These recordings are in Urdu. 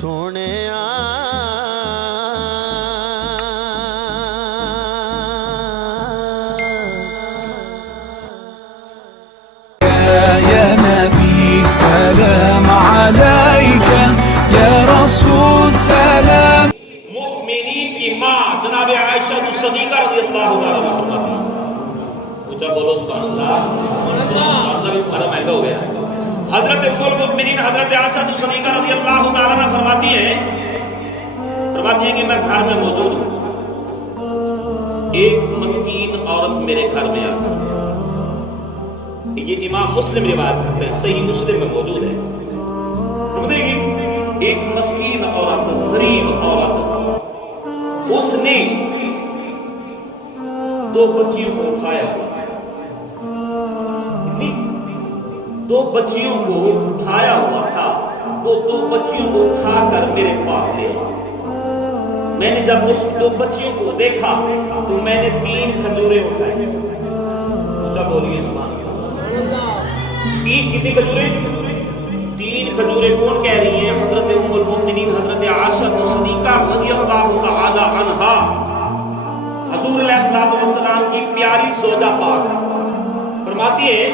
سونے يا نبي سلام عليك يا رسول سلام. مؤمنین کی ماں جناب عائشہ صدیقہ رضی اللہ تعالیٰ عنہ فرماتی ہیں. اونچا بولو سبحان اللہ. اللہ بھی تمہارا مہنگا ہو گیا. حضرت ام المؤمنین حضرت عائشہ صدیقہ رضی اللہ تعالیٰ عنہ فرماتی ہیں کہ میں گھر میں موجود ہوں. ایک مسکین عورت میرے گھر میں آتی. یہ امام مسلم روایت کرتے ہیں, صحیح مسلم میں موجود ہے. ایک مسکین عورت, غریب عورت, اس نے دو بچیوں کو اٹھایا ہوا تھا. دو بچیوں کو اٹھایا ہوا تھا. وہ دو بچیوں کو اٹھا کر میرے پاس لے آیا. میں نے جب اس دو بچیوں کو دیکھا تو میں نے 3 کھجوریں اٹھائی. جب بولیے سبحان اللہ. 3 کتنی کھجوریں؟ 3 کھجوریں. کون کہہ رہی ہیں؟ حضرت ام المؤمنین حضرت عائشہ صدیقہ رضی اللہ تعالی عنہا, حضور علیہ الصلوۃ والسلام کی پیاری زوجہ پاک فرماتی ہے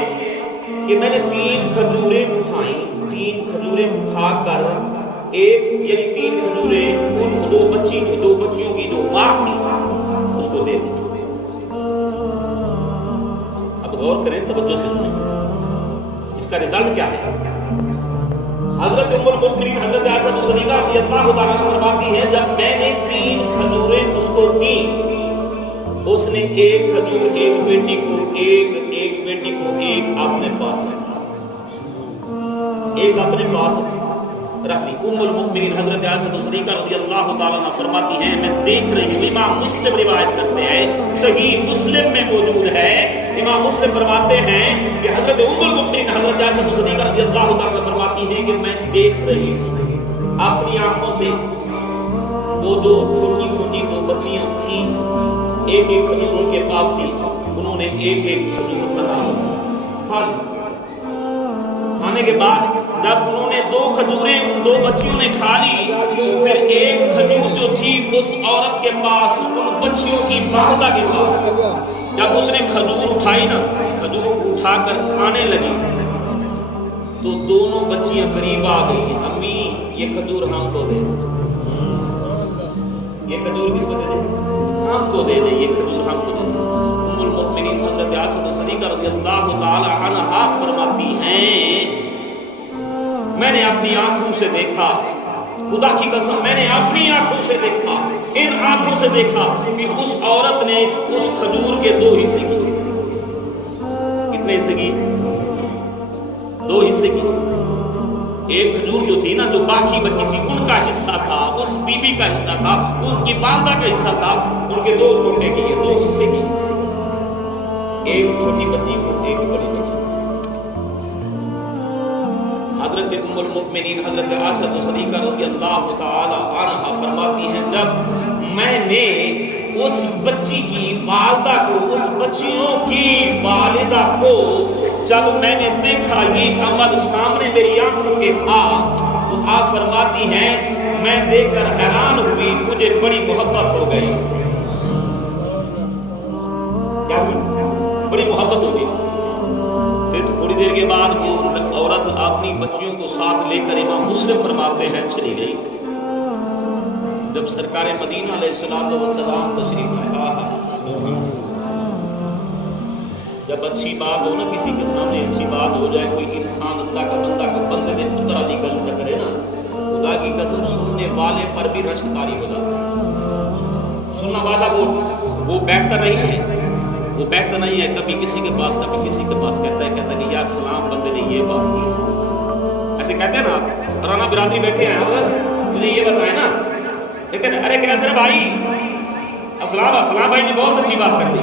کہ میں نے 3 کھجوریں اٹھائیں. 3 کھجوریں اٹھا کر ایک یعنی 3 کھجوریں ان دو بچیوں کی جو ماں تھی اس کو دے دی. اب غور کریں, توجہ سے سنیں, اس کا رزلٹ کیا ہے. حضرت ام المؤمنین حضرت عائشہ صدیقہ رضی اللہ تعالیٰ عنہ فرماتی ہے جب میں نے 3 کھجوریں اس کو دی, اس نے ایک کھجور ایک بیٹی کو ایک اپنے پاس رکھا. ایک اپنے پاس رکھ لی. ام المؤمنین حضرت عائشہ صدیقہ رضی اللہ تعالیٰ عنہ فرماتی ہیں میں دیکھ رہی ہوں, امام مسلم روایت کرتے ہیں, صحیح مسلم میں موجود ہے. امام مسلم فرماتے ہیں کہ حضرت ام المؤمنین حضرت عائشہ صدیقہ رضی اللہ تعالیٰ عنہ فرماتی ہیں کہ میں دیکھ رہی ہوں اپنی آنکھوں سے وہ دو چھوٹی دو بچیاں تھیں. ایک کھجور ان کے پاس تھی. انہوں نے ایک کھجور کھانے کے بعد جب انہوں نے 2 کھجوریں ان 2 بچیوں نے کھا لی تو پھر ایک کھجور جو تھی اس عورت کے پاس, ان بچیوں کی والدہ کے پاس, جب اس نے کھجور اٹھائی نا, کھجور اٹھا کر کھانے لگی تو دونوں بچیاں قریب آ گئی. امی یہ کھجور ہم کو دے, یہ کھجور کس کو دے دیں؟ ہم کو دے دیں, یہ کھجور ہم کو دے دیں. ام المؤمنین حضرت عائشہ صدیقہ رضی اللہ تعالی عنہا فرماتی ہیں میں نے اپنی آنکھوں سے دیکھا, خدا کی قسم میں نے اپنی آنکھوں سے دیکھا, ان آنکھوں سے دیکھا کہ اس عورت نے اس کھجور کے 2 حصے کیے. کتنے حصے کیے؟ 2 حصے کیے. ایک کھجور جو تھی نا, جو باقی بچی تھی ان کا حصہ تھا, اس بی بی کا حصہ تھا, ان کی والدہ کا حصہ تھا. ان کے 2 ٹوٹے کیے, 2 حصے کیے. ایک چھوٹی بچی کو, ایک بڑی بچی. حضرت ام المؤمنین حضرت عائشہ صدیقہ رضی اللہ تعالی عنہا فرماتی ہیں جب میں نے اس بچی کی والدہ کو, اس بچیوں کی والدہ کو جب میں نے دیکھا یہ عمل سامنے میری آنکھوں کے تھا تو آپ فرماتی ہیں میں دیکھ کر حیران ہوئی, مجھے بڑی محبت ہو گئی. کیا ہوئی؟ بڑی محبت ہو گئی. پھر تھوڑی دیر کے بعد وہ عورت اپنی بچیوں کو ساتھ لے کر امام مسلم فرماتے ہیں چلی گئی. جب سرکار مدینہ علیہ الصلوۃ والسلام تشریف لایا, جب اچھی بات ہو نا, کسی کے سامنے اچھی بات ہو جائے, کوئی انسان اللہ کا بندے دے پتر علی گل نہ کرے نا, خدا کی قسم سننے والے پر بھی رشک طاری ہو جاتا ہے. سننا والا وہ بیٹھتا نہیں ہے, کبھی کسی کے پاس کبھی کسی کے پاس کہتا ہے کہ یار فلاں بندے نے یہ بات کی. ایسے کہتے ہیں نا, رانا برادری بیٹھے ہیں, مجھے یہ بتائیں نا, لیکن ارے کیسے بھائی فلاں بھائی نے بہت اچھی بات کر دی.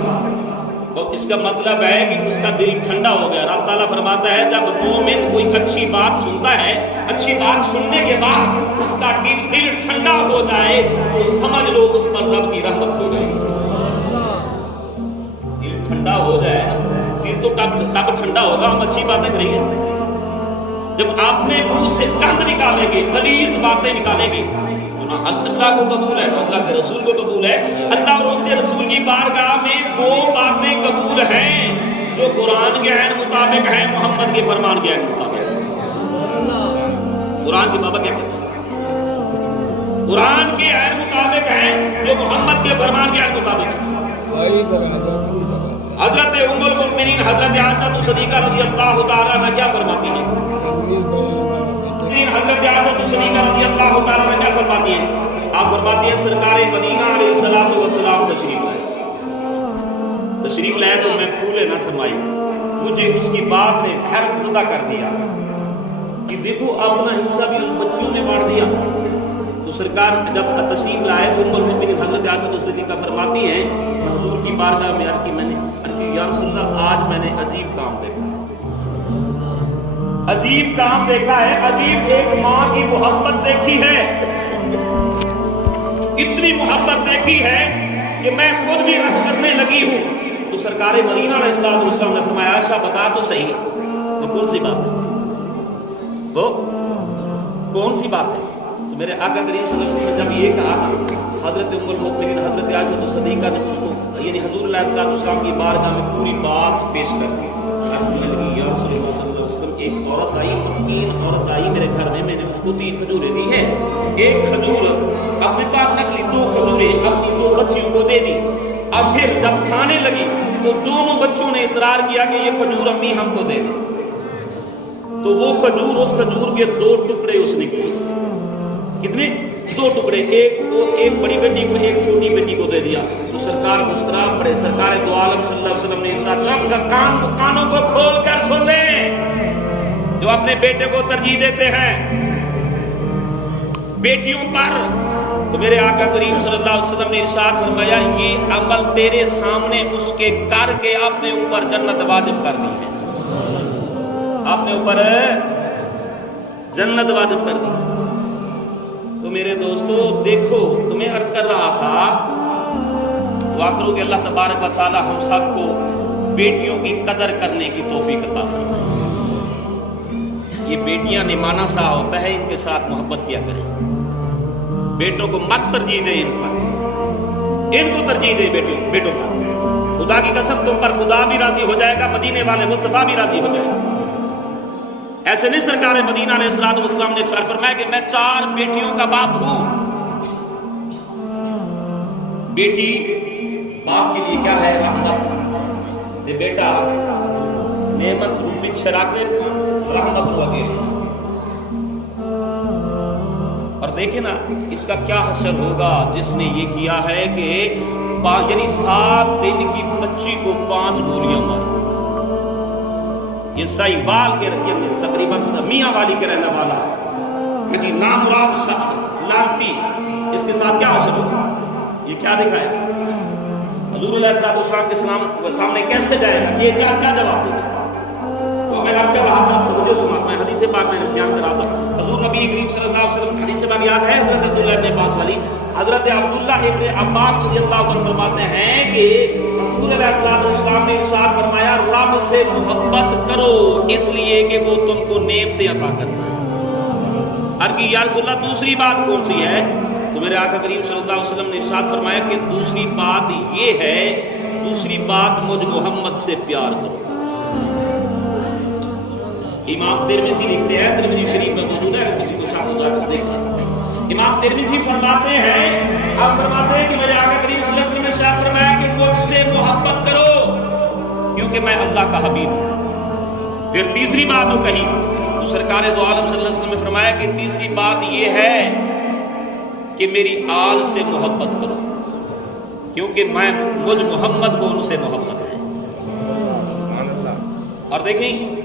اور اس کا مطلب ہے کہ اس کا دل ٹھنڈا ہو گیا. رب تعالیٰ فرماتا ہے جب مومن کوئی اچھی بات سنتا ہے, اچھی بات سننے کے بعد اس کا دل ٹھنڈا ہو جائے تو سمجھ لو اس پر رب کی رحمت ہو جائے. دل ٹھنڈا ہو جائے, دل تو تب ٹھنڈا ہوگا ہم اچھی باتیں کریں گے. جب اپنے منہ سے گند نکالیں گے، غلیظ باتیں نکالیں گے، تو نہ اللہ کو قبول ہے، اللہ کے رسول کو قبول ہے۔ اللہ اور اس کے رسول کی بارگاہ میں وہ باتیں قبول ہیں جو قرآن کے عین مطابق ہیں، محمد کے فرمان کے عین مطابق۔ قرآن کی بابا کیا کہتے ہیں؟ قرآن کے عین مطابق ہیں جو محمد کے فرمان کے عین مطابق ہیں۔ حضرت ام المؤمنین حضرت عائشہ صدیقہ رضی اللہ تعالیٰ عنہ کیا فرماتی ہیں؟ حضرت عائشہ صدیقہ رضی اللہ تعالیٰ عنہ کیا فرماتی ہیں؟ آپ فرماتی ہیں سرکار مدینہ علیہ الصلوۃ والسلام تشریف لائے تو میں پھولے نہ سمائی، مجھے اس کی بات نے حیرت زدہ کر دیا کہ دیکھو اپنا حصہ بھی ان بچیوں نے بانٹ دیا۔ تو سرکار جب تشریف لائے تو ام المؤمنین حضرت عائشہ صدیقہ فرماتی ہیں حضور کی بارگاہ میں عرض کی، میں نے یا رسول اللہ آج میں نے عجیب کام دیکھا ہے، عجیب کام دیکھا ہے، عجیب ایک ماں کی محبت دیکھی ہے، اتنی محبت دیکھی ہے کہ میں خود بھی رس کرنے لگی ہوں۔ تو سرکار مدینہ علیہ السلام نے فرمایا عائشہ بتا تو صحیح وہ کون سی بات ہے، وہ کون سی بات ہے؟ تو میرے آقا کریم صلی اللہ علیہ وسلم نے جب یہ کہا تھا، حضرت ام المؤمنین حضرت عائشہ صدیقہ نے اس کو یعنی حضور علیہ السلام کی بارگاہ میں پوری بات پیش کر دی۔ یا رسول اللہ صلی اللہ علیہ وسلم ایک عورت آئی، مسکین عورت آئی میرے گھر میں نے اس کو 3 کھجوریں دی ہیں، ایک کھجور اپنے پاس رکھ لی، 2 کھجوریں اپنی 2 بچیوں کو دے دی۔ اب پھر جب کھانے لگی تو دونوں بچوں نے اصرار کیا کہ یہ کھجور امی ہم کو دے دیں، تو وہ کھجور اس کھجور کے 2 ٹکڑے اس نے کیے۔ کتنے؟ 2 ٹکڑے، ایک بڑی بیٹی کو ایک چھوٹی بیٹی کو دے دیا۔ تو سرکار مسکرا پڑے، سرکار دو عالم صلی اللہ علیہ وسلم نے ارشاد کانوں کو کھول کر سن لیں جو اپنے بیٹے کو ترجیح دیتے ہیں بیٹیوں پر، تو میرے آقا کریم صلی اللہ علیہ وسلم نے ارشاد فرمایا یہ عمل تیرے سامنے اس کے کر کے اپنے اوپر جنت واجب کر دی ہے، اپنے اوپر جنت واجب کر دی۔ تو میرے دوستو دیکھو، تمہیں عرض کر رہا تھا دعا کرو کہ اللہ تبارک و تعالی ہم سب کو بیٹیوں کی قدر کرنے کی توفیق عطا فرمائے۔ یہ بیٹیاں نمانہ سا ہوتا ہے، ان کے ساتھ محبت کیا کریں، بیٹوں کو مت ترجیح دیں، ان کو ترجیح دیں بیٹوں پر۔ خدا کی قسم تم پر خدا بھی راضی ہو جائے گا، مدینے والے مصطفیٰ بھی راضی ہو جائے گا۔ ایسے نہیں سرکار مدینہ علیہ السلام نے فرمایا کہ میں 4 بیٹیوں کا باپ ہوں۔ بیٹی باپ کے لیے کیا ہے؟ رحمت دے بیٹا نعمت رو پیچھے رکھ دے، رحمت رو آگے۔ اور دیکھیں نا اس کا کیا حشر ہوگا جس نے یہ کیا ہے کہ یعنی 7 دن کی بچی کو 5 گولیاں ماری۔ یہ سائیوال کے تقریباً میاں والی کے رہنے والا یعنی نامراد شخص لانتی، اس کے ساتھ کیا حشر ہوگا؟ یہ کیا دکھائے حضور علیہ السلام کے سامنے کیسے جائے گا کہ یہ کیا جواب دے گا؟ تو میں عرض کر رہا تھا تو مجھے سنا، میں حدیث پاک میں بیان کر رہا تھا، حضور نبی کریم صلی اللہ علیہ وسلم حدیث پاک یاد ہے حضرت عبداللہ ابن عباس والی، حضرت عبداللہ ابن عباس رضی اللہ عنہ فرماتے ہیں کہ حضور علیہ السلام نے ارشاد فرمایا رب سے محبت کرو اس لیے کہ وہ تم کو نعمتیں عطا کرتا ہے۔ عرض کی یا رسول اللہ دوسری بات کون سی ہے؟ تو میرے آقا کریم صلی اللہ علیہ وسلم نے ارشاد فرمایا کہ دوسری بات یہ ہے، دوسری بات مجھ محمد سے پیار کرو۔ امام ترمذی لکھتے ہیں، ترمذی شریف میں موجود ہے، اگر کسی کو شاہ جا کر دیکھیں، امام ترمذی فرماتے ہیں، آپ فرماتے ہیں کہ میرے آقا کریم صلی اللہ علیہ وسلم نے شاہ فرمایا کہ مجھ سے محبت کرو کیونکہ میں اللہ کا حبیب ہوں۔ پھر تیسری بات وہ کہی تو سرکار دو عالم صلی اللہ علیہ وسلم نے فرمایا کہ تیسری بات یہ ہے کہ میری آل سے محبت کرو کیونکہ مجھ محمد کو ان سے محبت ہے۔ اور دیکھیں